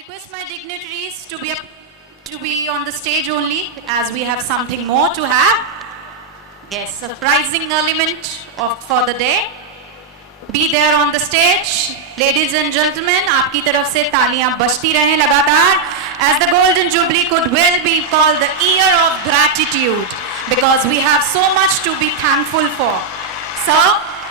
request my dignitaries to be on the stage only, as we have something more to have. Yes, surprising element for the day. Be there on the stage. Ladies and gentlemen, आपकी तरफ से तालियां बजती रहें लगातार, as the Golden Jubilee could well be called the year of gratitude, because we have so much to be thankful for. Sir,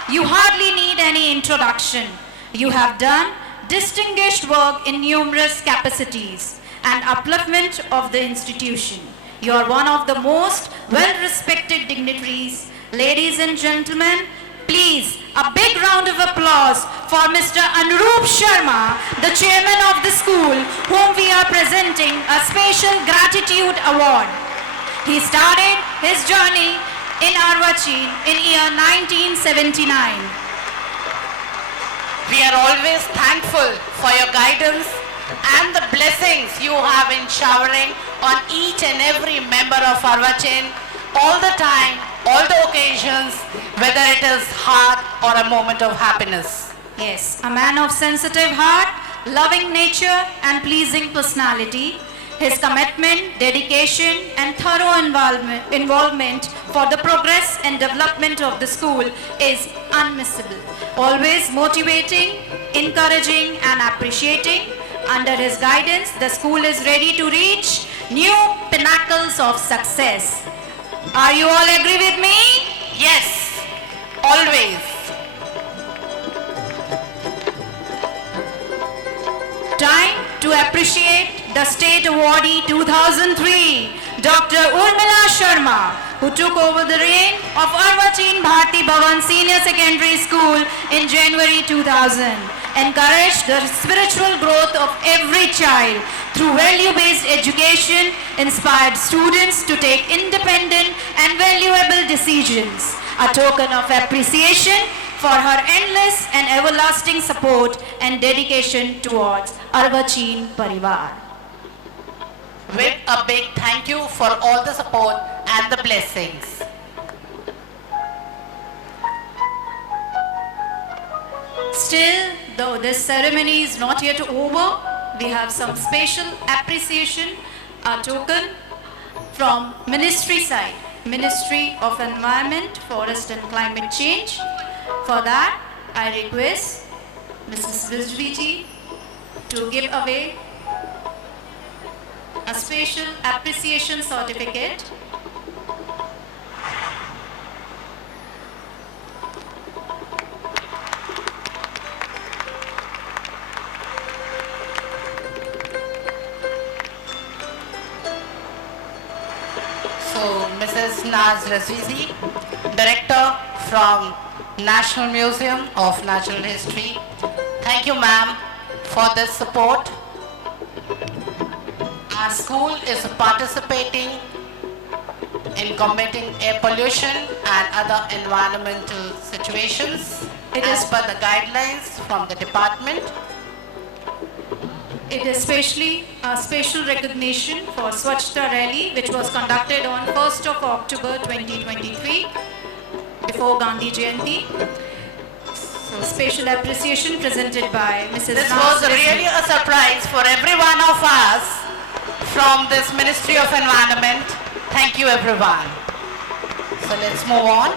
you hardly need any introduction. You have done distinguished work in numerous capacities and upliftment of the institution. You are one of the most well-respected dignitaries. Ladies and gentlemen, please, a big round of applause for Mr. Anurup Sharma, the chairman of the school, whom we are presenting a special gratitude award. He started his journey in Arvachin in year 1979. We are always thankful for your guidance and the blessings you have been showering on each and every member of Arvachin all the time, all the occasions, whether it is hard or a moment of happiness. Yes, a man of sensitive heart, loving nature and pleasing personality. His commitment, dedication and thorough involvement for the progress and development of the school is unmissable. Always motivating, encouraging and appreciating. Under his guidance, the school is ready to reach new pinnacles of success. Are you all agree with me? Yes, always. Time to appreciate the State Awardee 2003, Dr. Urmila Sharma, who took over the reign of Arvachin Bharti Bhavan Senior Secondary School in January 2000. Encouraged the spiritual growth of every child through value-based education, inspired students to take independent and valuable decisions. A token of appreciation for her endless and everlasting support and dedication towards Arvachin Parivar. With a big thank you for all the support and the blessings. Still, though this ceremony is not yet over, we have some special appreciation, a token from Ministry side, Ministry of Environment, Forest and Climate Change. For that, I request Mrs. Bijli ji to give away a special appreciation certificate. So, Mrs. Naz Razvizi, Director from National Museum of Natural History. Thank you, ma'am, for this support. Our school is participating in combating air pollution and other environmental situations as per the guidelines from the department. It is especially a special recognition for Swachhta Rally, which was conducted on 1st of October 2023 before Gandhi Jayanti. So special appreciation presented by Mrs. This was really a surprise for every one of us from this Ministry of Environment. Thank you, everyone. So let's move on.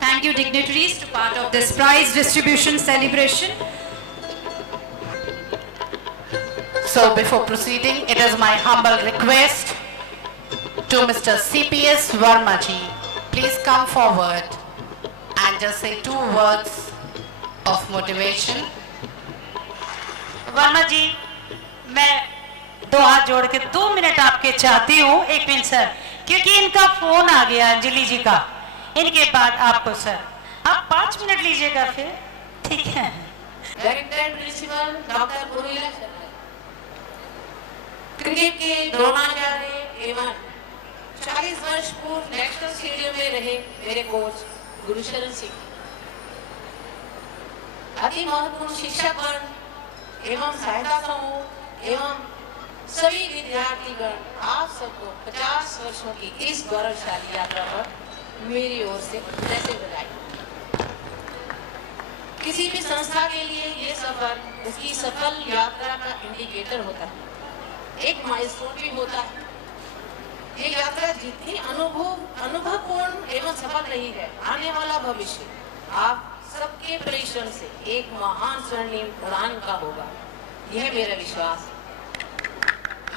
Thank you, dignitaries, to part of this prize distribution celebration. So before proceeding, it is my humble request to Mr. CPS Verma ji. Please come forward and just say 2 words of motivation. Verma जी, मैं 2 हाथ जोड़ के 2 मिनट आपके चाहती हूँ। 1 minute sir, क्योंकि इनका फोन आ गया अंजलि जी का। इनके बाद आपको सर, आप 5 मिनट लीजिएगा फिर, ठीक है? Director principal doctor Gurula Sharma, cricket के द्रोणाचार्य एवं 40 वर्ष पूर्व नेशनल स्टेडियम में रहे मेरे कोच गुरुशरण सिंह, अति महत्वपूर्ण शिक्षकगण एवं सहायता समूह एवं सभी विद्यार्थीगण, आप सबको 50 वर्षों की इस गौरवशाली यात्रा पर मेरी ओर से जैसे बधाई। किसी भी संस्था के लिए ये सफर उसकी सफल यात्रा का इंडिकेटर होता है, एक माइलस्टोन भी होता है। ये यात्रा जितनी अनुभवपूर्ण एवं सफल रही है, आने वाला भविष्य आप सबके परिश्रम से एक महान स्वर्णिम उड़ान का होगा, यह मेरा विश्वास है।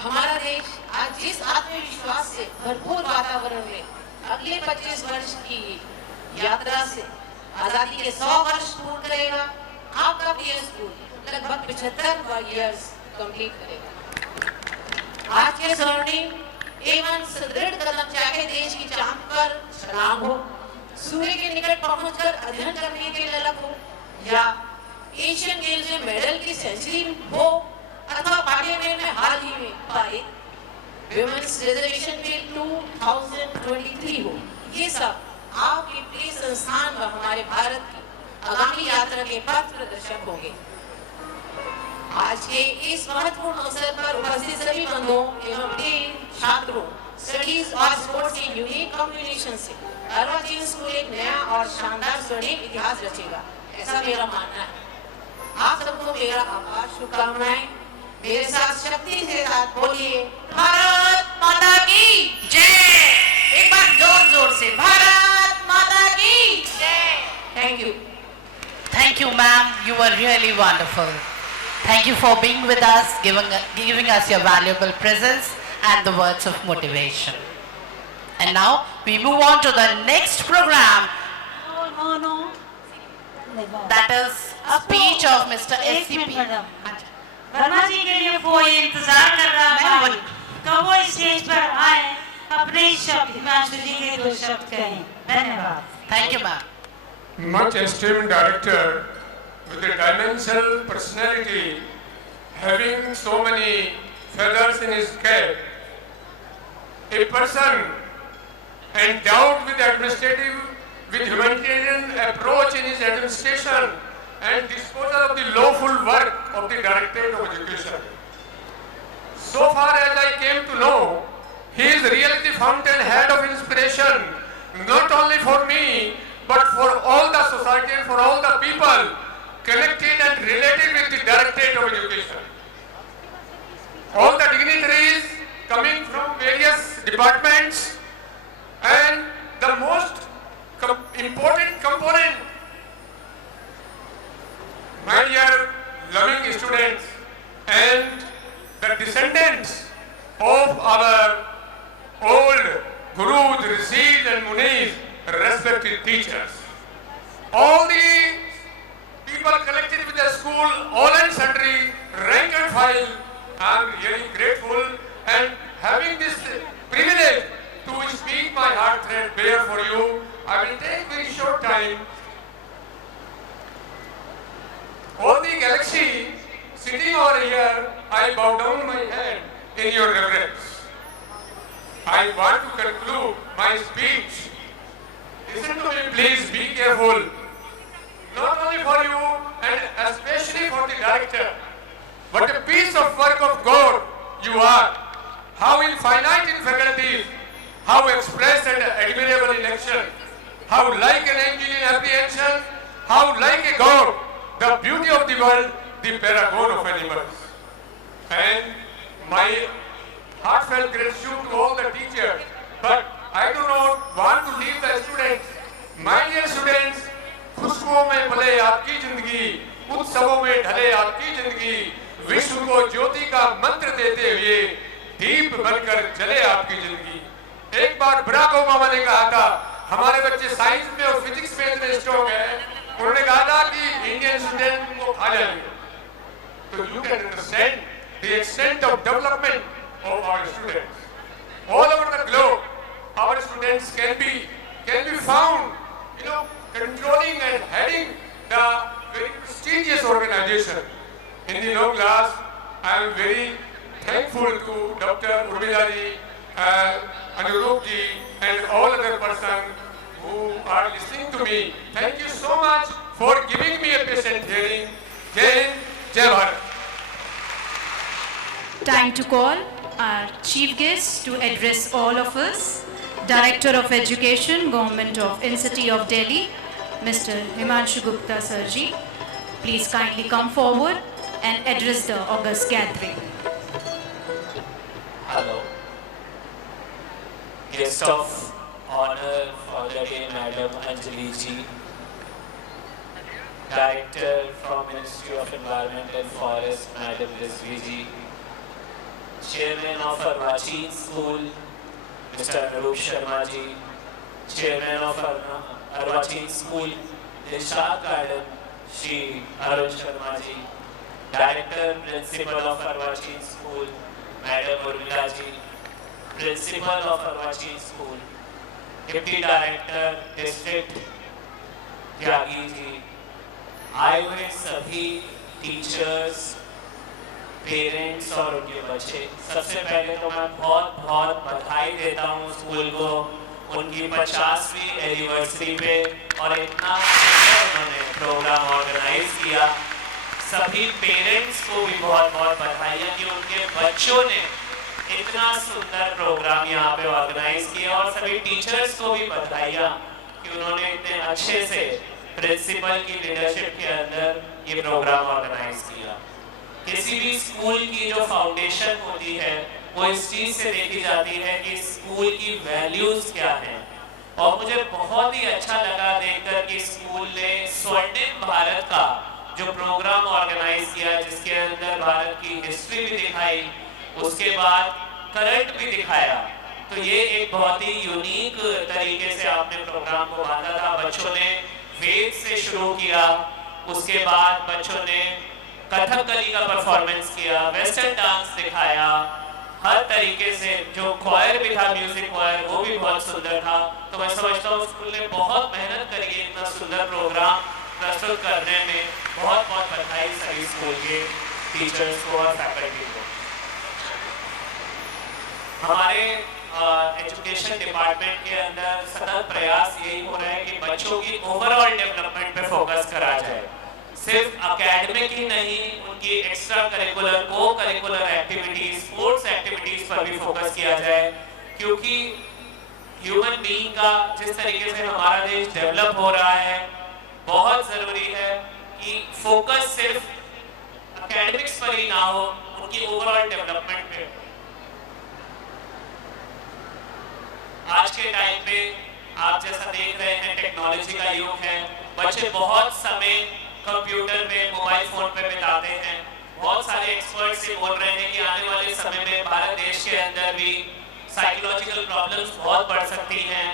हमारा देश आज जिस आत्मविश्वास से भरपूर वातावरण में अगले 25 वर्ष की यात्रा से आजादी के 100 वर्ष पूर्ण करेगा, आपका प्रिय स्कूल लगभग 75 ईयर्स कंप्लीट करेगा। आज के स्वर्णिम एवं सुदृढ़ कदम चाहे देश की चांद पर छलांग हो, सूर्य के निकट पहुंचकर अध्ययन करने के ललक हो, या एशियन गेम्स में मेडल की सेंचुरी हो, अथवा पार्लियामेंट में हाल ही में पाए विमेंस रिजर्वेशन बिल 2023 हो, ये सब आपके प्रिय संस्थान व हमारे भारत की आगामी यात्रा के पथ प्रदर्शक होंगे। आज के इस महत्वपूर्ण अवसर पर उपस्थित सभी बंधुओं एवं प्रिय छात्रों, स्टडीज और स्पोर्ट्स के यूनिक कॉम्बिनेशन से अर्वाचीन स्कूल एक नया और शानदार स्वर्णिम इतिहास रचेगा, ऐसा मेरा मानना है। आप सबको मेरा आभार, शुभकामनाएं। मेरे साथ शक्ति से साथ बोलिए, भारत माता की जय। एक बार जोर जोर से, भारत माता की जय। Thank you. Thank you, ma'am. You were really wonderful. Thank you for being with us, giving us your valuable presence and the words of motivation. And now we move on to the next program, No. that is speech of Mr. एक SCP. Minute madam, Verma जी के लिए वो इंतजार कर रहा है कब वो स्टेज पर आए, अपने शब्द हिमांशु जी के 2 शब्द कहें। धन्यवाद। Thank you, ma'am. Much esteemed director with a dimensional personality, having so many feathers in his cap, a person endowed with humanitarian approach in his administration and disposal of the lawful work of the Directorate of Education. So far as I came to know, he is really the fountainhead of inspiration, not only for me, but for all the society and for all the people connected and related with the Directorate of Education. All the dignitaries coming from various departments, and the most important component, my dear loving students and the descendants of our old gurus, rishis and munis, respected teachers. All the people collected with the school, all and sundry, rank and file, I am really grateful, and having this privilege to speak my heart threadbare for you, I will take very short time. All the galaxy sitting over here, I bow down my head in your reverence. I want to conclude my speech. Listen to me, please be careful. Not only for you and especially for the director, but a piece of work of God you are. How infinite in faculties, how express and admirable in action, how like an angel in apprehension, how like a God, the beauty of the world, the paragon of animals. And my heartfelt gratitude to all the teachers, but I do not want to leave the students. My dear students, खुशबुओं में भले आपकी जिंदगी, उत्सवों में ढले आपकी जिंदगी, विश्व को ज्योति का मंत्र देते हुए दीप बनकर जले आपकी जिंदगी। एक बार बराक ओबामा ने कहा था, हमारे बच्चे साइंस में और फिजिक्स में इतने स्ट्रॉन्ग हैं, उन्होंने कहा था कि इंडियन स्टूडेंट उनको खा जाएंगे। तो you can understand the extent of development of our students. All over the globe, our students can be found, controlling and heading the very prestigious organization. In the law class, I am very thankful to Dr. Urmila ji, Anurup ji, and all other persons who are listening to me. Thank you so much for giving me a patient hearing. Jai Hind, Jai Bharat. Time to call our chief guest to address all of us, Director of Education, Government of INCITY of Delhi, Mr. Himanshu Gupta Sir ji. please kindly come forward and address the august gathering. Hello. Guest of honor for the day, Madam Anjali ji. Director from Ministry of Environment and Forest, Madam Rizvi ji. Chairman of Arwachin School, Mr. Anurup Sharma ji. Chairman of Arwachin School, Dilshad Garden, Shri Arun Sharma ji. Director, Principal of Arwachin School, Madam Urmila ji. Principal of Arwachin School, Deputy Director, District Tyagi जी, आए हुए सभी teachers, parents और उनके बच्चे, सबसे पहले तो मैं बहुत बहुत बधाई देता हूँ स्कूल को उनकी 50वीं एनिवर्सरी पे और इतना सुंदर उन्होंने प्रोग्राम ऑर्गेनाइज किया। सभी पेरेंट्स को भी बहुत बहुत बधाई कि उनके बच्चों ने इतना सुंदर प्रोग्राम यहाँ पे ऑर्गेनाइज किया और सभी टीचर्स को भी बधाइयाँ कि उन्होंने इतने अच्छे से प्रिंसिपल की लीडरशिप के अंदर ये प्रोग्राम ऑर्गेनाइज किया। किसी भी स्कूल की जो फाउंडेशन होती है वो इस चीज से देखी जाती है कि स्कूल की वैल्यूज क्या हैं और मुझे बहुत ही अच्छा लगा देखकर कि स्कूल ने स्वर्णिम भारत का जो प्रोग्राम ऑर्गेनाइज किया जिसके अंदर भारत की हिस्ट्री भी दिखाई, उसके बाद करंट भी दिखाया। तो ये एक बहुत ही यूनिक तरीके से आपने प्रोग्राम को बांधा था। बच्चों ने वेद से शुरू किया, उसके बाद बच्चों ने कथकली का परफॉर्मेंस किया, वेस्टर्न डांस दिखाया, हर तरीके से जो क्वायर भी था, म्यूजिक क्वायर, वो भी बहुत सुंदर था। तो मैं समझता हूँ स्कूल ने बहुत मेहनत करी है इतना सुंदर प्रोग्राम प्रस्तुत करने में। बहुत बहुत बधाई सभी स्कूल के टीचर्स को और फैकल्टी को। हमारे एजुकेशन डिपार्टमेंट के अंदर सतत प्रयास यही हो रहा है कि बच्चों की ओवरऑल डेवलपमेंट पे फोकस करा जाए, सिर्फ एकेडमिक ही नहीं, उनकी एक्स्ट्रा करिकुलर, को करिकुलर एक्टिविटीज, स्पोर्ट्स एक्टिविटीज पर भी फोकस किया जाए। क्योंकि ह्यूमन बीइंग का जिस तरीके से हमारा देश डेवलप हो रहा है, बहुत जरूरी है कि फोकस सिर्फ एकेडमिक्स पर ही ना हो, उनकी ओवरऑल डेवलपमेंट पे। आज के टाइम पे आप जैसा देख रहे हैं टेक्नोलॉजी का युग है, बच्चे बहुत समय कंप्यूटर पे, मोबाइल फोन पे बिताते हैं। बहुत सारे एक्सपर्ट्स ये बोल रहे हैं कि आने वाले समय में भारत देश के अंदर भी साइकोलॉजिकल प्रॉब्लम्स बहुत बढ़ सकती हैं,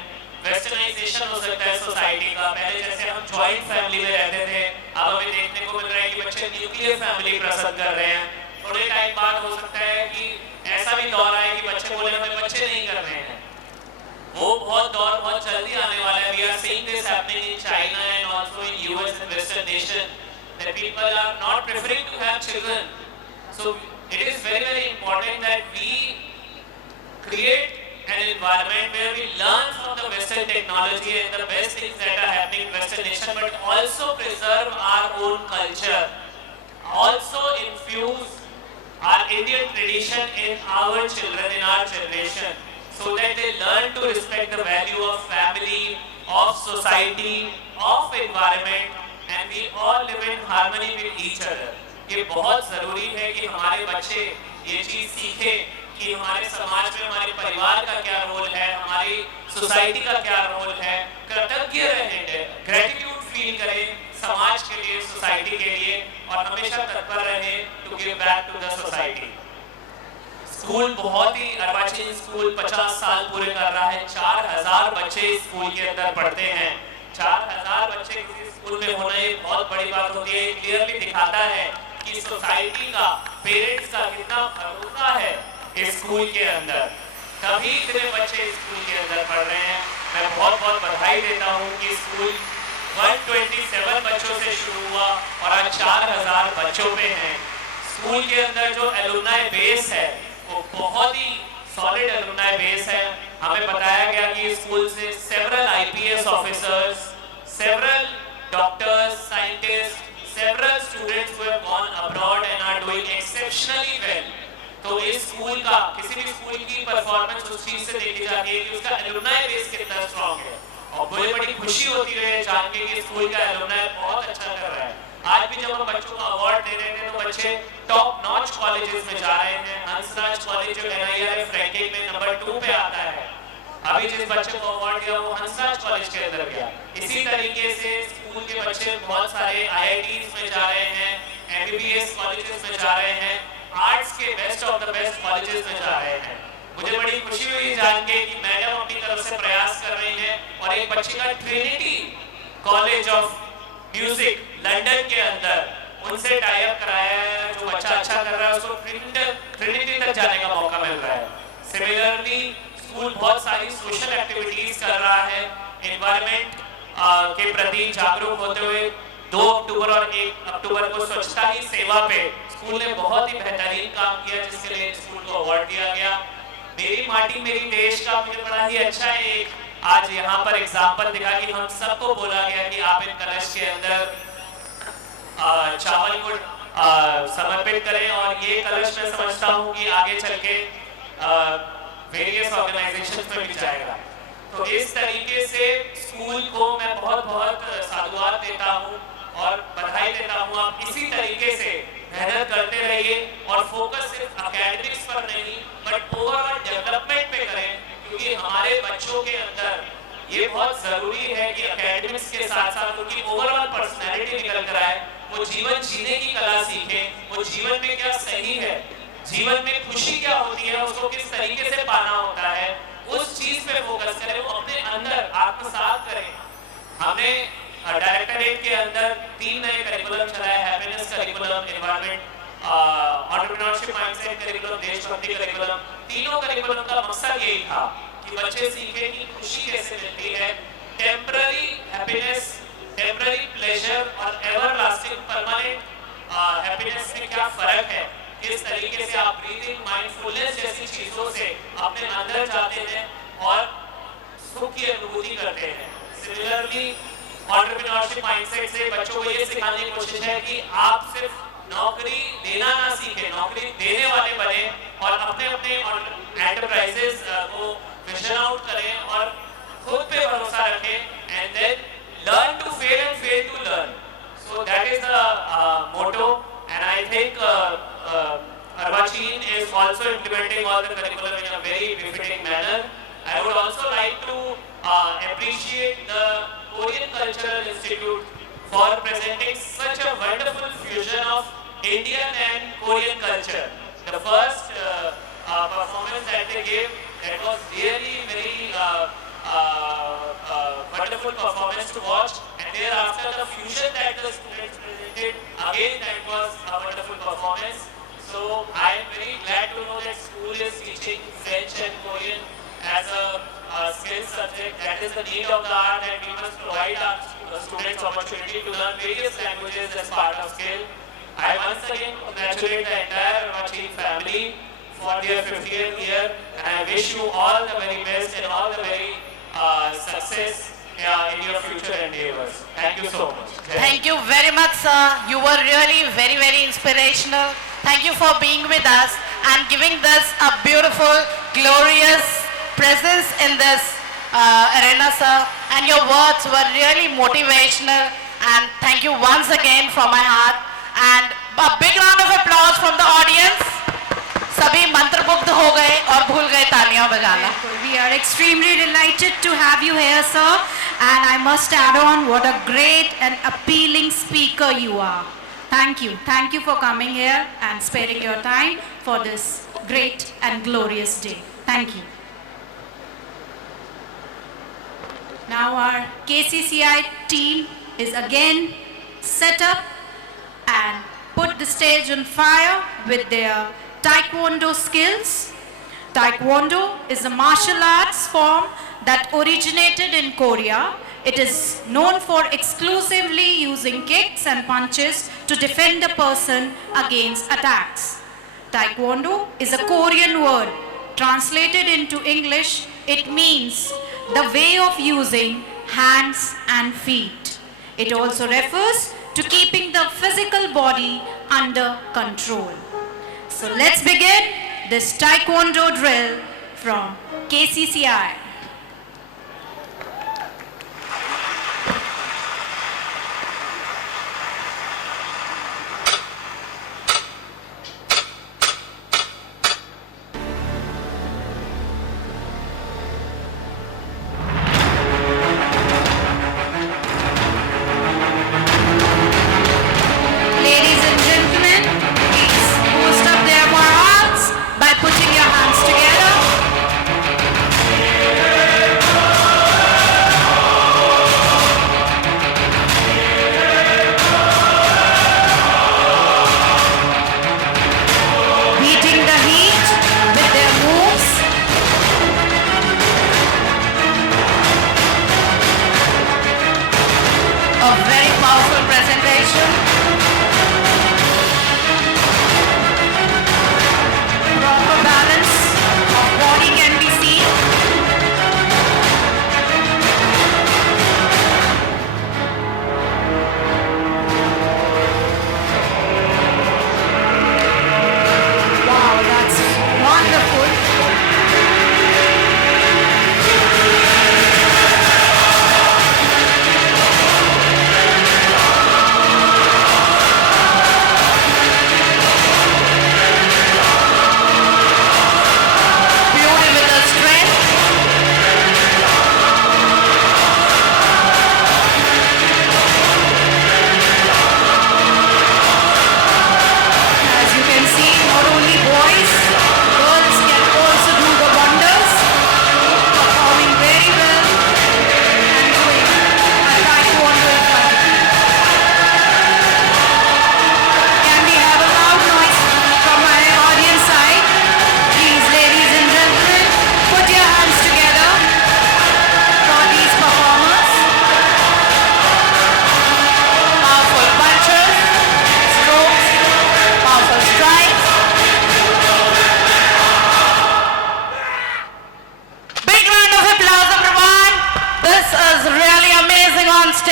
वेस्टर्नाइजेशन हो सकता है सोसाइटी का। पहले जैसे हम जॉइंट फैमिली में रहते थे, अब हमें देखने को मिल रहा है कि बच्चे न्यूक्लियर फैमिली पसंद कर रहे हैं। थोड़े टाइम बाद हो सकता है कि ऐसा भी दौर आए कि बच्चे बोले हमें बच्चे नहीं कर रहे हैं। वो बहुत दौर बहुत जल्दी आने वाला है। We are seeing this happening in China and also in US and Western nation that people are not preferring to have children. So it is very very important that we create an environment where we learn from the Western technology and the best things that are happening in Western nation, but also preserve our own culture, also infuse our Indian tradition in our children, in our generation, so that they learn to respect the value of family, of society, of environment, and we all live in harmony with each other. ये बहुत जरूरी है कि हमारे बच्चे ये चीज सीखें कि हमारे समाज में हमारे परिवार का क्या रोल है, हमारी सोसाइटी का क्या रोल है। कृतज्ञ रहें, ग्रेटिट्यूड फील करें समाज के लिए, सोसाइटी के लिए, और हमेशा तत्पर रहें to give back to the society. School बहुत ही, अर्वाचीन स्कूल 50 साल पूरे कर रहा है। 4000 बच्चे स्कूल के अंदर पढ़ते हैं। 4000 बच्चे किसी स्कूल में होना ये बहुत बड़ी बात होती है। क्लियरली दिखाता है कि सोसाइटी का, पेरेंट्स का कितना भरोसा है इस स्कूल के अंदर, तभी इतने बच्चे स्कूल के अंदर पढ़ रहे हैं। मैं बहुत बहुत बधाई देता हूँ कि स्कूल 127 बच्चों से शुरू हुआ और आज 4000 बच्चों पे हैं। स्कूल के अंदर जो एलुमनाई बेस है वो बहुत ही सॉलिड एलुमनाई बेस है। हमें बताया गया कि स्कूल से several IPS officers, several doctors, scientist, several students who have gone abroad and are doing exceptionally well. तो इस स्कूल का, किसी भी स्कूल की परफॉर्मेंस उस चीज से देखी जाती है कि उसका एलुमनाई बेस कितना स्ट्रांग है। और मुझे बड़ी खुशी होती है जान के कि स्कूल का एलुमनाई बहुत अच्छा कर रहा है। आज भी जब हम बच्चों को अवार्ड दे रहे थे तो बच्चे टॉप नॉच कॉलेजेस में जा रहे हैं। हंसराज कॉलेज जो NIRF रैंकिंग में नंबर 2 पे आता है। अभी जिस बच्चे को अवार्ड दिया वो हंसराज कॉलेज के अंदर गया। इसी तरीके से स्कूल के बच्चे बहुत सारे IITs में जा रहे हैं, MBBS कॉलेजेस में जा रहे हैं, आर्ट्स के best of the best colleges में जा रहे हैं। मुझे बड़ी खुशी हुई जान के कि मैडम अपनी तरफ से प्रयास कर रही हैं और एक बच्चे का Trinity college of music London के अंदर उनसे टाई अप कराया है। जो बच्चा अच्छा कर रहा है उसको ट्रिनिटी तक जाने का मौका मिल रहा है। सिमिलरली स्कूल बहुत सारी सोशल एक्टिविटीज कर रहा है। एनवायरनमेंट के प्रति जागरूक होते हुए 2 अक्टूबर और 1 अक्टूबर को स्वच्छता ही सेवा पे स्कूल ने बहुत ही बेहतरीन काम किया, जिसके लिए स्कूल को अवार्ड दिया गया। मेरी माटी मेरी देश का मुझे बड़ा ही अच्छा एक आज यहाँ पर एग्जाम्पल दिखा कि हम सबको बोला गया कि आप इन कलश के अंदर चावल को समर्पित करें और ये कलश मैं समझता हूँ कि आगे चल के वेरियस ऑर्गेनाइजेशंस में भी जाएगा। तो इस तरीके से स्कूल को मैं बहुत बहुत साधुवाद देता हूँ और बधाई देता हूँ। आप इसी तरीके से मेहनत करते रहिए और फोकस सिर्फ एकेडमिक्स पर नहीं बट ओवरऑल डेवलपमेंट पे करें, क्योंकि हमारे बच्चों के अंदर ये बहुत जरूरी है कि एकेडमिक्स के साथ साथ उनकी ओवरऑल पर्सनैलिटी निकल कर आए, वो जीवन जीने की कला सीखें, वो जीवन में क्या सही है, जीवन में खुशी क्या होती है, उसको किस तरीके से पाना होता है, उस चीज पे फोकस करें, वो अपने अंदर आत्मसात करें। हमने डायरेक्टरेट के अंदर 3 नए करिकुलम चलाए, happiness curriculum, environment, entrepreneurship mindset curriculum, देशभक्ति करिकुलम। तीनों करिकुलम का मकसद यही था कि बच्चे सीखें कि खुशी कैसे मिलती है, टेम्पररी हैप्पीनेस, टेम्पररी प्लेजर और एवरलास्टिंग परमानेंट हैप्पीनेस में क्या फर्क है, किस तरीके से आप ब्रीथिंग, माइंडफुलनेस जैसी चीजों से अपने अंदर जाते हैं और सुख की अनुभूति करते हैं। सिमिलरली एंटरप्रेन्योरशिप माइंडसेट से बच्चों को ये सिखाने की कोशिश है कि आप सिर्फ नौकरी देना ना सीखें, नौकरी देने वाले बने और अपने अपने एंटरप्राइजेस को विजन आउट करें और खुद पे भरोसा रखें and then learn to fail and fail to learn. So that is the motto and I think Arvachin is also implementing all the curriculum in a very befitting manner. I would also like to appreciate the Korean Cultural Institute for presenting such a wonderful fusion of Indian and Korean culture. The first performance that they gave, that was really very wonderful performance to watch, and thereafter the fusion that the students presented, again that was a wonderful performance. So I am very glad to know that school is teaching French and Korean as a skill subject. That is the need of the hour, and we must provide our students opportunity to learn various languages as part of skill. I once again congratulate the entire Arvachin family for their 50th year, and I wish you all the very best and all the very success in your future endeavors. Thank you so much. Thank you very much, sir. You were really very, very inspirational. Thank you for being with us and giving us a beautiful, glorious presence in this arena, sir. And your words were really motivational. And thank you once again from my heart. And a big round of applause from the audience. सभी मंत्रमुग्ध हो गए और भूल गए तालियां बजाना। We are extremely delighted to have you here, sir. And I must add on, what a great and appealing speaker you are. Thank you. Thank you for coming here and sparing your time for this great and glorious day. Thank you. Now our KCCI team is again set up and put the stage on fire with their Taekwondo skills. Taekwondo is a martial arts form that originated in Korea. It is known for exclusively using kicks and punches to defend a person against attacks. Taekwondo is a Korean word. Translated into English, it means the way of using hands and feet. It also refers to keeping the physical body under control. So let's begin this Taekwondo drill from KCCI. coordination. Proper balance of body can be seen. Wow, that's wonderful. Beauty with the strength. As you can see, not only boys, girls can also do the wonders, performing very well and doing a taekwondo in front of you. Can we have a loud noise from my audience side? Please, ladies and gentlemen, put your hands together for these performers. Powerful punches, strokes, powerful strikes. Big round of applause, everyone. This is really amazing on stage.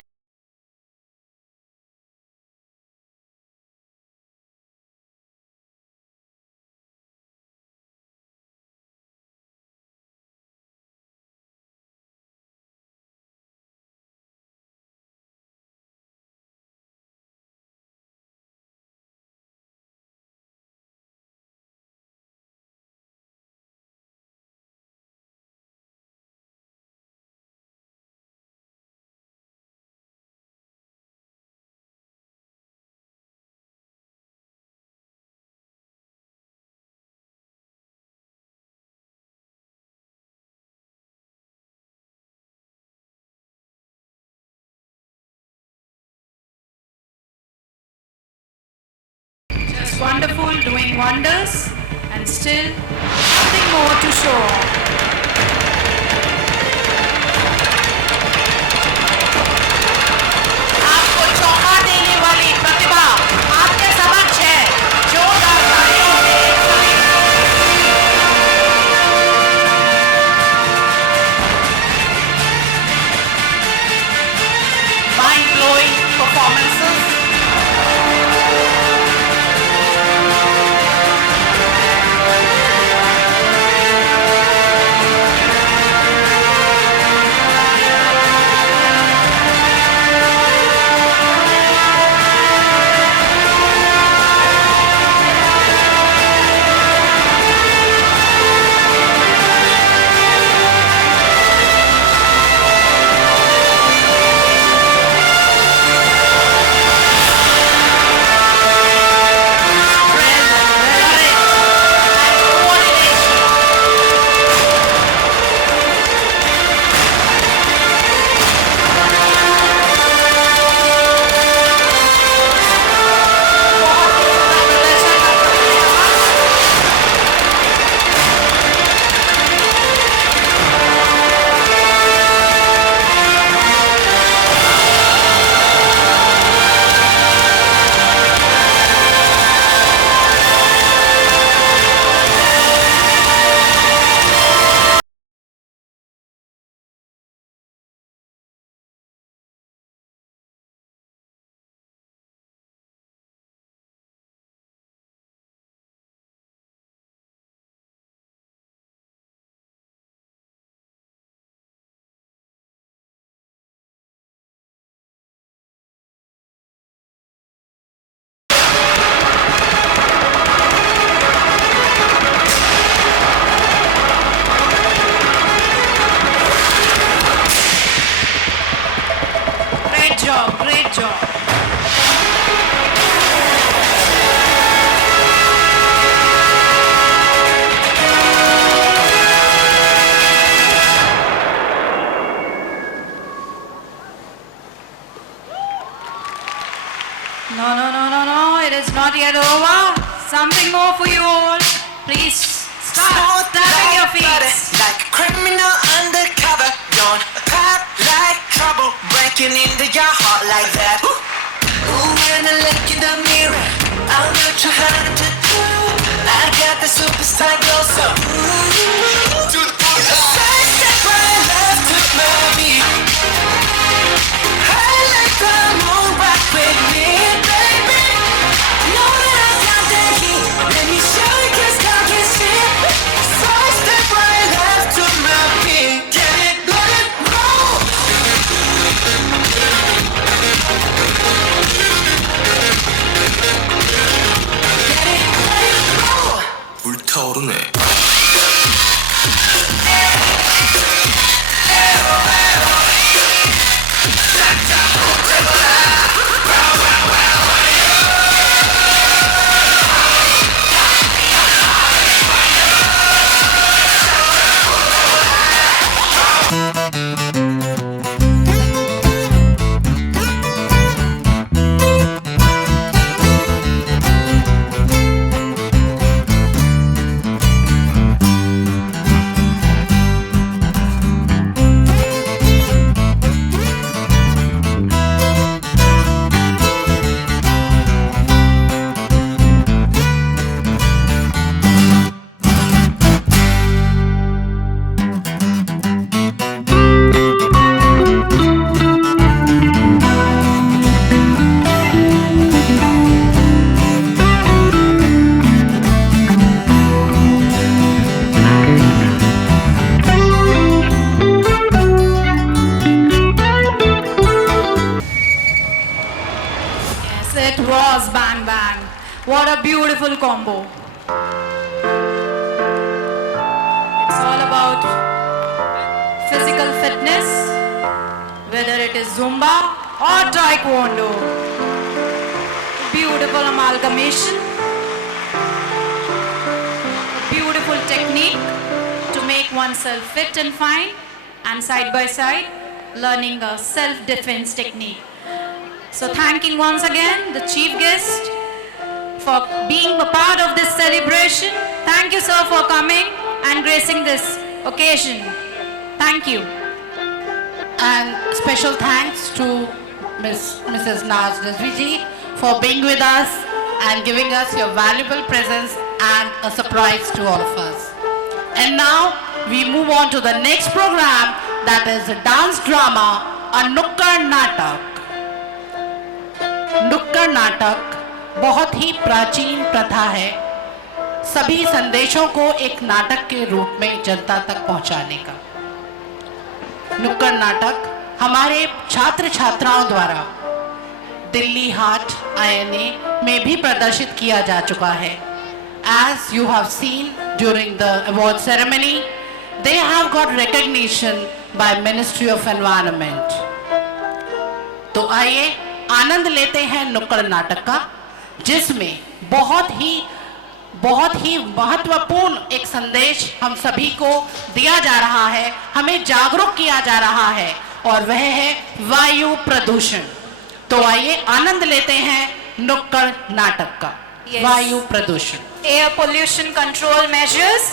Just wonderful, doing wonders, and still nothing more to show off. आपको चौंका देने वाली प्रतिभा आपके समक्ष है। जोरदार तालियों से mind-blowing performances. Great job. No, it is not yet over. Something more for you all. Please start tapping your feet. Like a criminal undercover, don't pop like trouble, breaking into your heart like that. Ooh, Sanglosa. To the booty. Side step right left to my beat. I like the moon rock with me, baby. Know that I got that heat. Let me show you 'cause God can see. Side step right left to my beat. Get it, let it roll. Get it, let it roll. 불타오르네. Yes, it was bang bang. What a beautiful combo. It's all about physical fitness, whether it is Zumba or Taekwondo. Beautiful amalgamation, beautiful technique to make oneself fit and fine, and side by side, learning a self-defense technique. So thanking once again the chief guest for being a part of this celebration. Thank you, sir, for coming and gracing this occasion. Thank you. And special thanks to Mrs. Naz Rizvi for being with us and giving us your valuable presence and a surprise to all of us. And now we move on to the next program, that is a dance drama, a Nukkad Natak. नुक्कड़ नाटक बहुत ही प्राचीन प्रथा है सभी संदेशों को एक नाटक के रूप में जनता तक पहुंचाने का। नुक्कड़ नाटक हमारे छात्र छात्राओं द्वारा दिल्ली हाट आईएनए में भी प्रदर्शित किया जा चुका है। As you have seen during the award ceremony, they have got recognition by Ministry of Environment. तो आइए आनंद लेते हैं नुक्कड़ नाटक का, जिसमें बहुत ही महत्वपूर्ण एक संदेश हम सभी को दिया जा रहा है, हमें जागरूक किया जा रहा है, और वह है वायु प्रदूषण। तो आइए आनंद लेते हैं नुक्कड़ नाटक का। Yes. वायु प्रदूषण। Air pollution control measures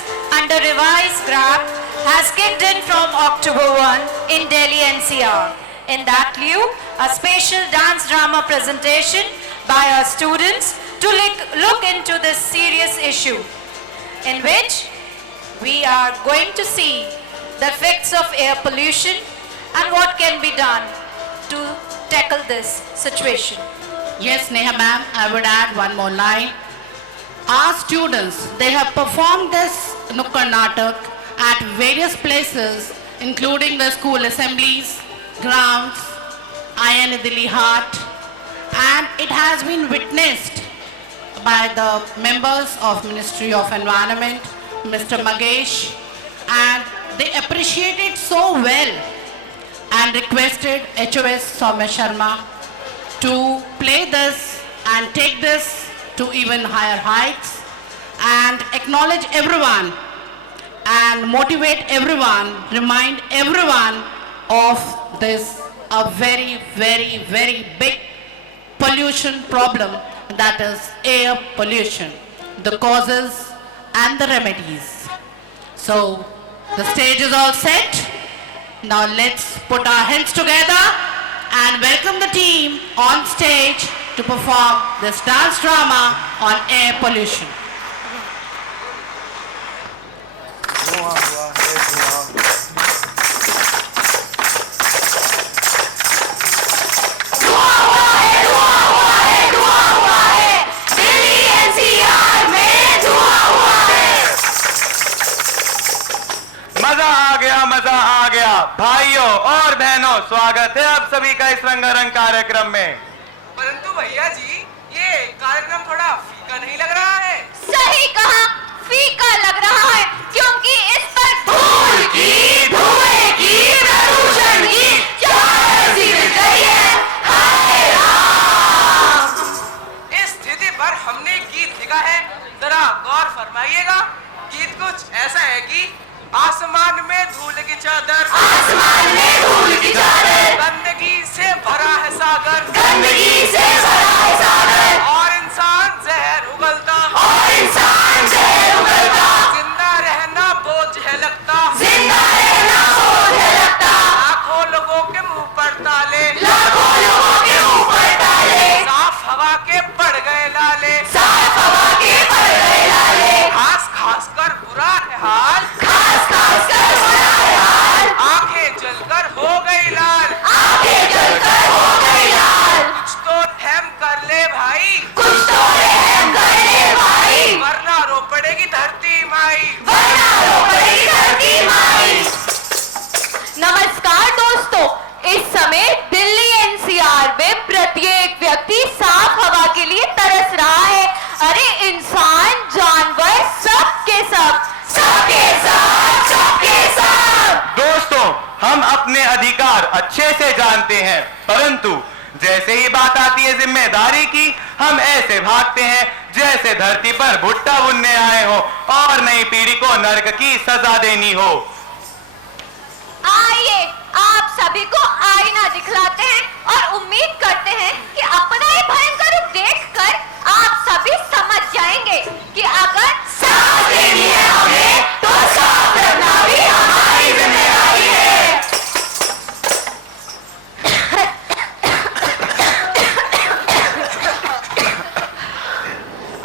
under revised draft has kicked in from October 1 in Delhi NCR. In that lieu, a special dance drama presentation by our students to look into this serious issue, in which we are going to see the effects of air pollution and what can be done to tackle this situation. Yes, Neha ma'am, I would add one more line. Our students, they have performed this Nukkad Natak at various places, including the school assemblies, grounds, IIN Delhi Haat, and it has been witnessed by the members of Ministry of Environment, Mr. Magesh, and they appreciated so well and requested HOS Soumya Sharma to play this and take this to even higher heights and acknowledge everyone and motivate everyone, remind everyone of this a very, very, very big pollution problem, that is air pollution, the causes and the remedies. So the stage is all set. Now let's put our hands together and welcome the team on stage to perform this dance drama on air pollution. धुआं हुआ है धुआं। मजा आ गया भाइयों और बहनों, स्वागत है आप सभी का इस रंगारंग कार्यक्रम में। परंतु भैया जी, ये कार्यक्रम थोड़ा फीका नहीं लग रहा है? सही कहा, फीका लग रहा है, क्योंकि इस पर धूल की, धुएं की, प्रदूषण की चादर सी बिछ गई है। हाय राम! इस स्थिति पर हमने एक गीत लिखा है, जरा गौर फरमाइएगा। गीत कुछ ऐसा है कि आसमान में धूल की चादर, आसमान में धूल की चादर, गंदगी से भरा है सागर, गंदगी से भरा है सागर, और इंसान जहर उगलता, और इंसान जहर उगलता, जिंदा रहना बोझ है लगता, जिंदा रहना बोझ है लगता, लाखों लोगों के मुंह पर ताले, लाखों लोगों के मुंह पर ताले, साफ हवा के पड़ गए लाले, साफ हवा के पड़ गए लाले, खास खास कर बुरा है हाल, खास खास कर बुरा है हाल, आंखें जलकर हो गई लाल, आंखें जलकर हो गई लाल, कुछ तो रहम कर ले भाई, कुछ तो रहम कर ले भाई, वरना रो पड़ेगी धरती माई, वरना रो पड़ेगी धरती माई। नमस्कार दोस्तों, इस समय दिल्ली एनसीआर में प्रत्येक व्यक्ति साफ हवा के लिए तरस रहा है। अरे इंसान, जानवर, सब के सब, सबके सब, सबके सब। दोस्तों, हम अपने अधिकार अच्छे से जानते हैं, परंतु जैसे ही बात आती है जिम्मेदारी की, हम ऐसे भागते हैं जैसे धरती पर भुट्टा बुनने आए हो और नई पीढ़ी को नर्क की सजा देनी हो। आइए आप सभी को आईना दिखलाते हैं और उम्मीद करते हैं कि अपना ये भयंकर रूप देखकर आप सभी समझ जाएंगे कि अगर साथ देनी है हमें, तो साथ रखना भी हमारी जिम्मेदारी है।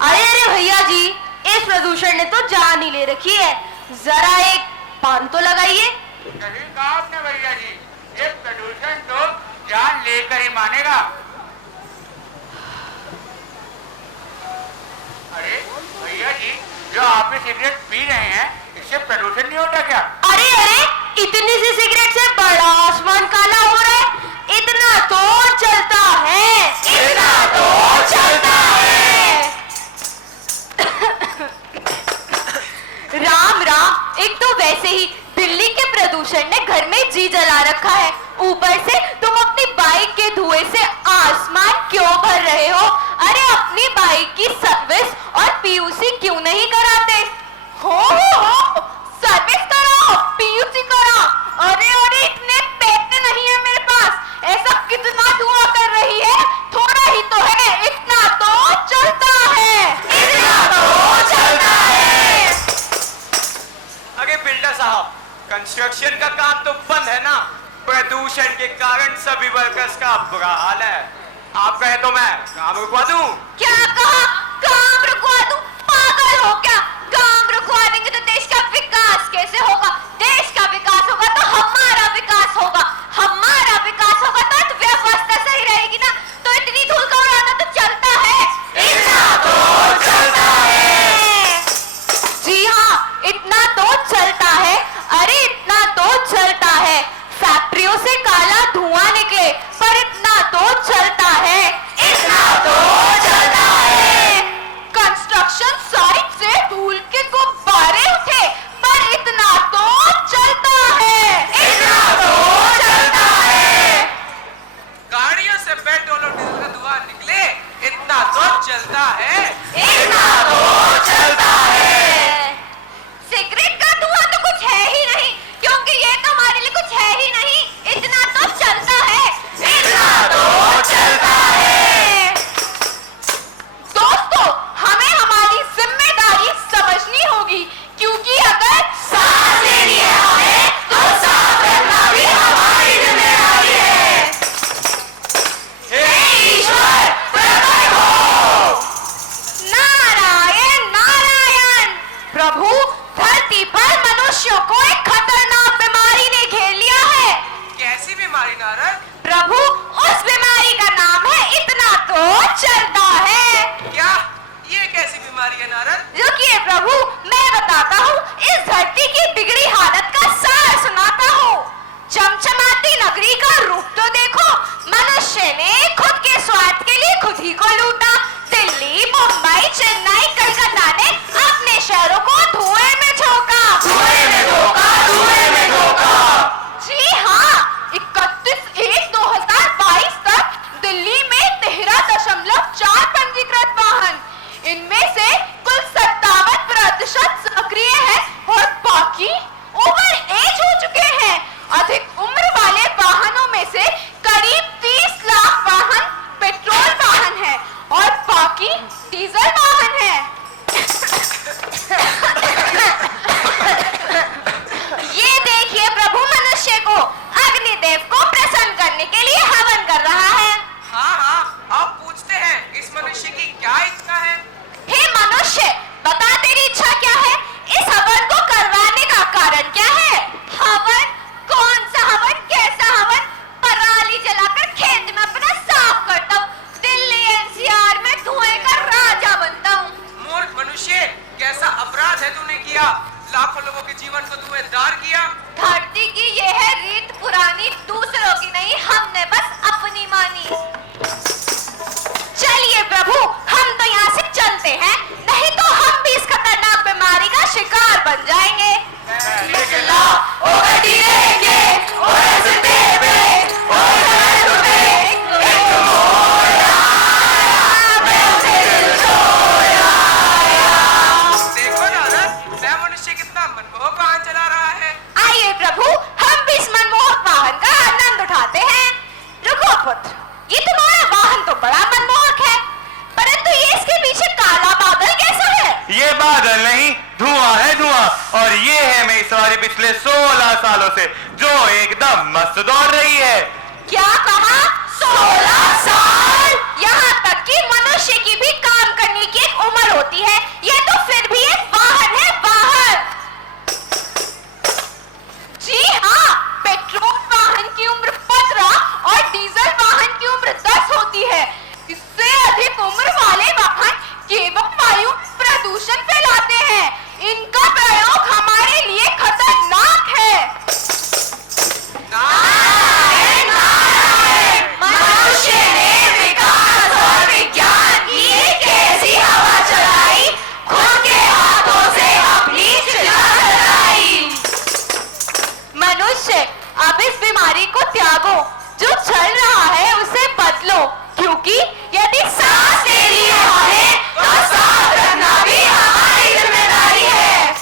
अरे अरे भैया जी, इस प्रदूषण ने तो जान ही ले रखी है, जरा एक पान तो लगाइए। सही कहा आपने भैया जी, ये प्रदूषण तो जान लेकर ही मानेगा। अरे भैया जी, जो आप सिगरेट पी रहे हैं, इससे प्रदूषण नहीं होता क्या? अरे अरे, इतनी सी सिगरेट से बड़ा आसमान काला हो रहा है, इतना तो चलता है, इतना तो चलता है। राम राम, एक तो वैसे ही दिल्ली के प्रदूषण ने घर में जी जला रखा है, ऊपर से तुम अपनी बाइक के धुएं से आसमान क्यों भर रहे हो? अरे अपनी बाइक की सर्विस और पीयूसी क्यों नहीं कराते? हो सर्विस कराओ, पीयूसी कराओ। अरे अरे, इतने पैसे नहीं है मेरे पास, ऐसा कितना धुआं कर रही है? थोड़ा ही तो है, इतना तो चलता है, इतना तो चलता है। अरे बिल्डर साहब, कंस्ट्रक्शन का काम तो बंद है ना, प्रदूषण के कारण सभी वर्कर्स का बुरा हाल है। आप कहे तो मैं काम रुकवा दूं? क्या कहा? काम रुकवा दूं? पागल हो क्या? काम रुकवा देंगे तो देश का विकास कैसे होगा? देश का विकास होगा तो हमारा विकास होगा, हमारा विकास होगा तो अर्थव्यवस्था सही रहेगी ना। तो इतनी धूल का उड़ाना तो चलता है, इतना तो चलता है। जी हाँ, इतना तो चलता है। अरे इतना तो चलता है, फैक्ट्रियों से काला धुआं निकले, पर इतना तो चलता है, इतना तो चलता है। कंस्ट्रक्शन साइट से धूल के गुब्बारे उठे, पर इतना तो चलता है, इतना तो चलता है। गाड़ियों से पेट्रोल और डीजल का धुआं निकले, इतना तो चलता है, इतना तो चलता है। सिगरेट का धुआं तो कुछ है ही नहीं, क्योंकि ये तो हमारे लिए कुछ है ही नहीं, इतना मनुष्यों को एक खतरनाक बीमारी ने घेर लिया है। कैसी बीमारी नारद? प्रभु, उस बीमारी का नाम है इतना तो चलता है। क्या? ये कैसी बीमारी है नारद? रुकिए प्रभु, मैं बताता हूँ। इस धरती की बिगड़ी हालत का सार सुनाता हूँ। चमचमाती नगरी का रूप तो देखो। मनुष्य ने खुद के स्वार्थ के लिए खुद ही को लूटा। दिल्ली, मुंबई, चेन्नई, कलकत्ता ने अपने शहरों को धुएं में झोंका। धुएं में धोखा, धुएं में धोखा। जी हाँ, 31/1/2022 तक दिल्ली में 13.4 पंजीकृत वाहन, इनमें से कुल 57% सक्रिय है और बाकी ओवर एज हो चुके हैं। अधिक उम्र वाले वाहनों में से करीब 30 लाख वाहन पेट्रोल वाहन है और बाकी डीजल वाहन है। ये देखिए प्रभु, मनुष्य को अग्निदेव को प्रसन्न करने के लिए हवन कर रहा है। हाँ हाँ, आप पूछते हैं इस मनुष्य की क्या इच्छा है? हे मनुष्य, बता तेरी इच्छा क्या है? इस हवन को करवाने का कारण क्या है? हवन? कौन सा हवन? कैसा हवन? पराली जलाकर खेत में अपना साफ करता हूँ। दिल्ली एनसीआर में धुएं का राजा बनता हूँ। मूर्ख मनुष्य, कैसा अपराध है तूने किया? लाखों लोगों के जीवन को तूने दार किया। धरती की ये है रीत पुरानी, दूसरों की नहीं, हमने बस अपनी मानी। चलिए प्रभु, हम तो यहाँ से चलते हैं, नहीं तो हम भी इस खतरनाक बीमारी का शिकार बन जाएंगे। देखो नारद, मैं मनुष्य कितना मनमोहक वाहन चला रहा है। आइए प्रभु, हम भी इस मनमोहक वाहन का आनंद उठाते हैं। रुको पुत्र, ये तुम्हारा वाहन तो बड़ा मनमोहक है, परंतु ये इसके पीछे काला बादल कैसा है? ये बादल नहीं, धुआं है धुआं। और ये है मेरी सवारी पिछले 16 सालों से, जो एकदम मस्त दौड़ रही है। क्या कहा? 16 साल? यहाँ तक कि मनुष्य की भी काम करने की एक उम्र होती है। ये तो फिर भी एक वाहन है, वाहन। जी हाँ, पेट्रोल वाहन की उम्र 15 और डीजल वाहन की उम्र 10 होती है। इससे अधिक उम्र वाले वाहन केवल वायु प्रदूषण फैलाते हैं। इनका प्रयोग हमारे लिए खतरनाक है। मनुष्य ने विकास और विज्ञान की एक ऐसी हवा चलाई, खुद के हाथों से अपनी चिता जलाई। मनुष्य, अब इस बीमारी को त्यागो, जो चल रहा है उसे बदलो, क्योंकि यदि सांस तेरी है तो साथ रखना भी हमारी जिम्मेदारी है।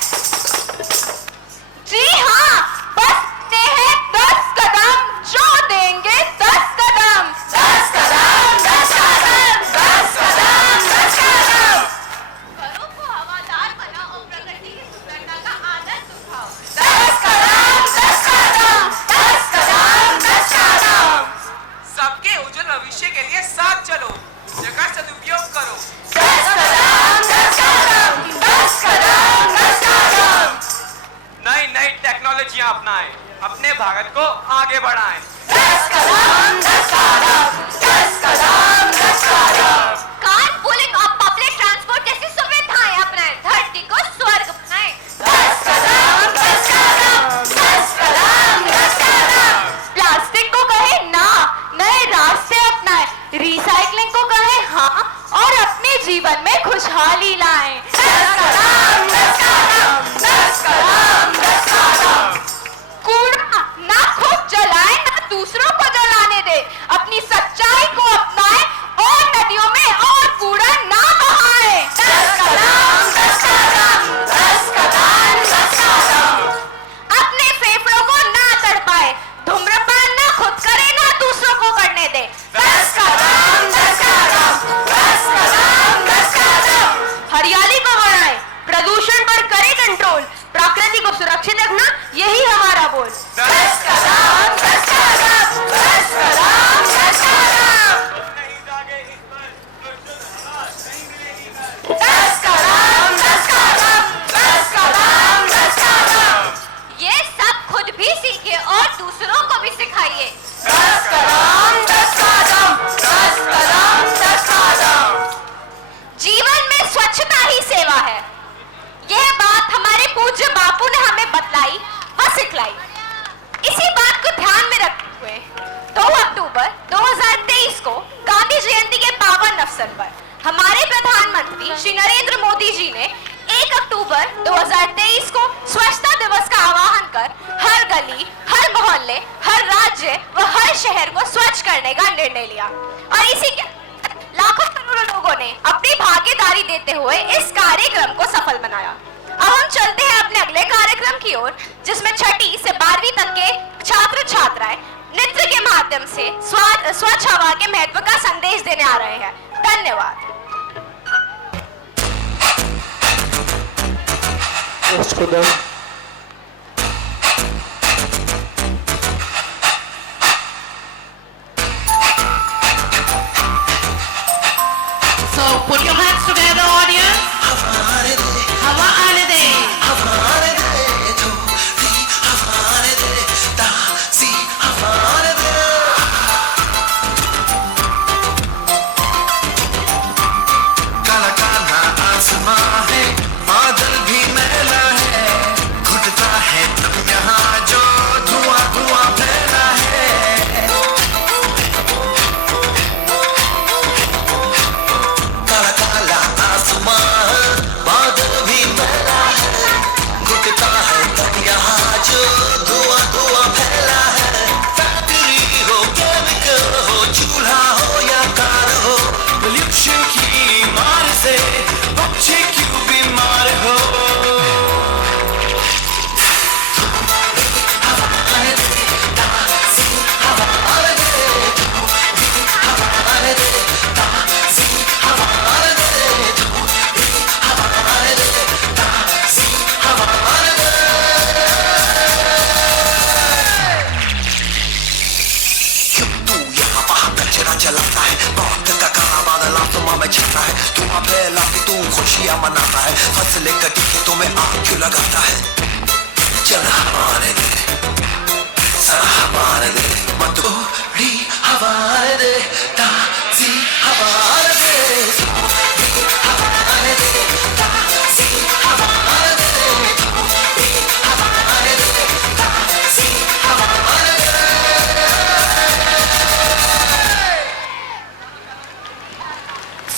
जी हाँ, बस ने है 10 कदम, जो देंगे 10 कदम। 10 कदम, 10 कदम, 10 कदम, 10 कदम। घरों को हवादार बनाओ और प्रकृति की सुंदरता का आनंद उठाओ। 10 कदम, 10 कदम, 10 कदम, 10 कदम। सबके उज्जवल भविष्य के लिए साथ चलो, जगह सदुपयोग करो। 10 कदम, 10 कदम, 10 कदम, 10 कदम। नई नई टेक्नोलॉजियां अपनाएं, अपने भारत को आगे बढ़ाएं। 10 कदम, 10 कदम, 10 कदम, 10 कदम। कारपूलिंग और पब्लिक ट्रांसपोर्ट जैसी सुविधाएं अपनाएं, धरती को स्वर्ग बनाएं। 10 कदम, 10 कदम, 10 कदम, 10 कदम। प्लास्टिक को कहे ना, नए रास्ते अपनाएं, रिसाइकलिंग को कहे हाँ और अपने जीवन में खुशहाली लाएं। 10 कदम, 10 कदम, 10 कदम, 10 कदम। कूड़ा ना खुद जलाए ना दूसरों को जलाने दे, अपनी सच्चाई को अपनाए और नदियों में और कूड़ा ना बहाए। 10 कदम, 10 कदम, 10 कदम, 10 कदम। अपने फेफड़ों को ना तड़पाए, धूम्रपान ना खुद करे ना दूसरों को करने दे। 10 कदम, 10 कदम, 10 कदम, 10 कदम। हरियाली को बढ़ाए, प्रदूषण पर करे कंट्रोल, प्रकृति को सुरक्षित रखना, यही हमारा बोल। 10 कदम, 10 कदम, 10 कदम, 10 कदम। 10 कदम, 10 कदम, 10 कदम, 10 कदम। सिखलाई। इसी बात को ध्यान में रखते हुए 2 अक्टूबर 2023 को गांधी जयंती के पावन अवसर पर हमारे प्रधानमंत्री श्री नरेंद्र मोदी जी ने 1 अक्टूबर 2023 को स्वच्छता दिवस का आह्वान कर हर गली, हर मोहल्ले, हर राज्य व हर शहर को स्वच्छ करने का निर्णय लिया और इसी के लाखों करोड़ों लोगों ने अपनी भागीदारी देते हुए इस कार्यक्रम को सफल बनाया। अब हम चलते हैं अपने अगले कार्यक्रम की ओर, जिसमें 6ठी से 12वीं तक के छात्र छात्राएं नृत्य के माध्यम से स्वच्छ हवा के महत्व का संदेश देने आ रहे हैं। धन्यवाद। So put your hands together, audience. Hava aane de. काला काला आसमां है, बादल भी मैला है, घुटता है तब यहाँ जो धुआं धुआं फैला है। काला काला आसमां, बादल भी मैला है, घुटता है तब यहाँ जो धुआं धुआं फैला है। फैक्ट्री हो, केमिकल हो, चूल्हा हो या कार हो, पोल्यूशन की मार से बच्चे क्यों बीमार हो। चलाता है बहुत का काला बादल आसमां में छाता है, धुआं फैला के तू खुशियां मनाता है, फसलें कटी खेतों में आग क्यों लगाता है। चल हमारे दे, जरा हमारे दे, मत थोड़ी हमारे दे, ताज़ी हमारे दे, हमारे दे, ताज़ी हमारे दे, हमारे दे, ताज़ी हमारे दे।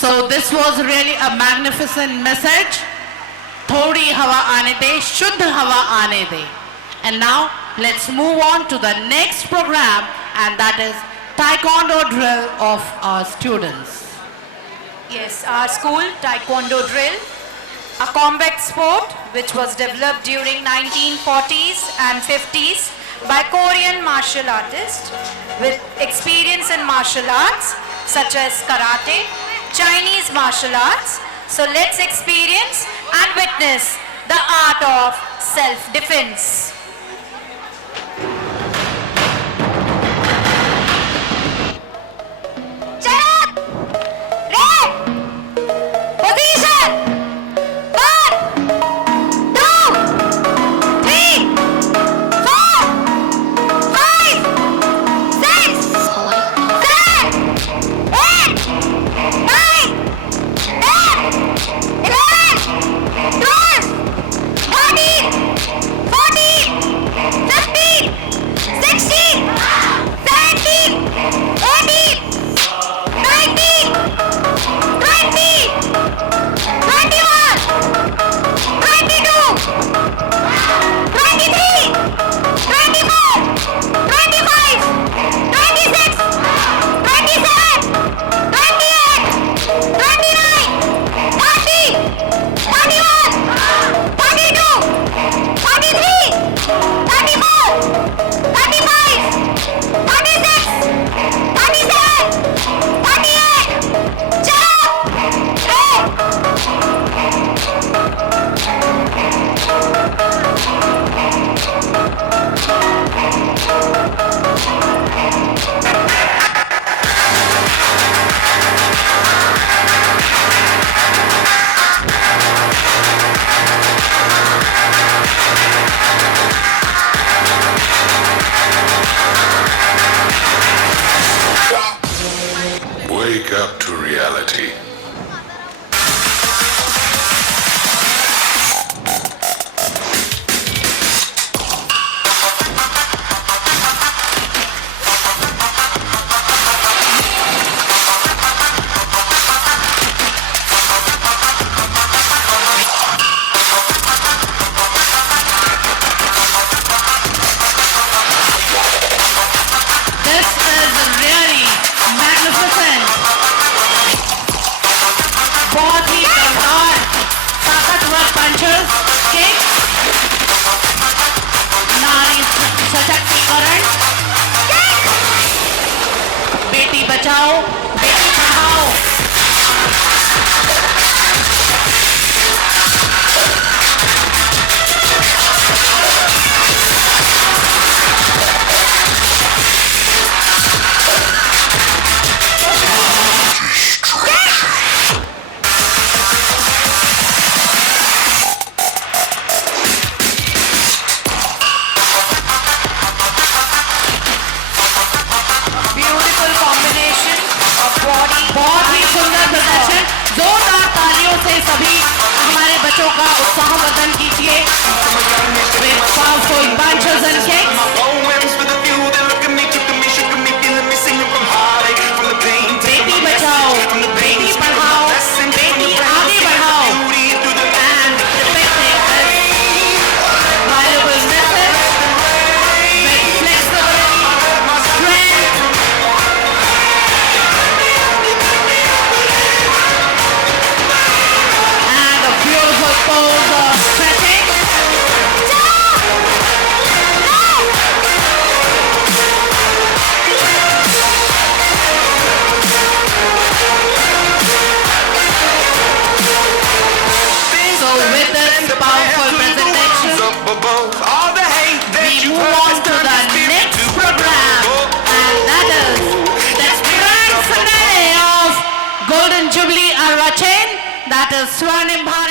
So this was really a magnificent message. Thodi hawa aane de, shuddh hawa aane de. And now let's move on to the next program, and that is Taekwondo drill of our students. Yes, our school Taekwondo drill, a combat sport which was developed during 1940s and 50s by Korean martial artists with experience in martial arts such as karate, Chinese martial arts. So let's experience and witness the art of self-defense. Fourteen, Bachao बेटी Padhao. Beautiful combination of body, बहुत ही सुंदर प्रदर्शन। जोरदार तालियों से सभी हमारे बच्चों का उत्साहवर्धन कीजिए। With powerful bunches and kicks. Beti बचाओ बेटी पढ़ाओ बेटी आगे बढ़ाओ। And depicting this valuable message with flexibility, strength, and a beautiful pose of stretching. So with this powerful presentation, we move on to the next program, and that is the grand finale of Golden Jubilee Arvachen, that is Swarnim Bharat.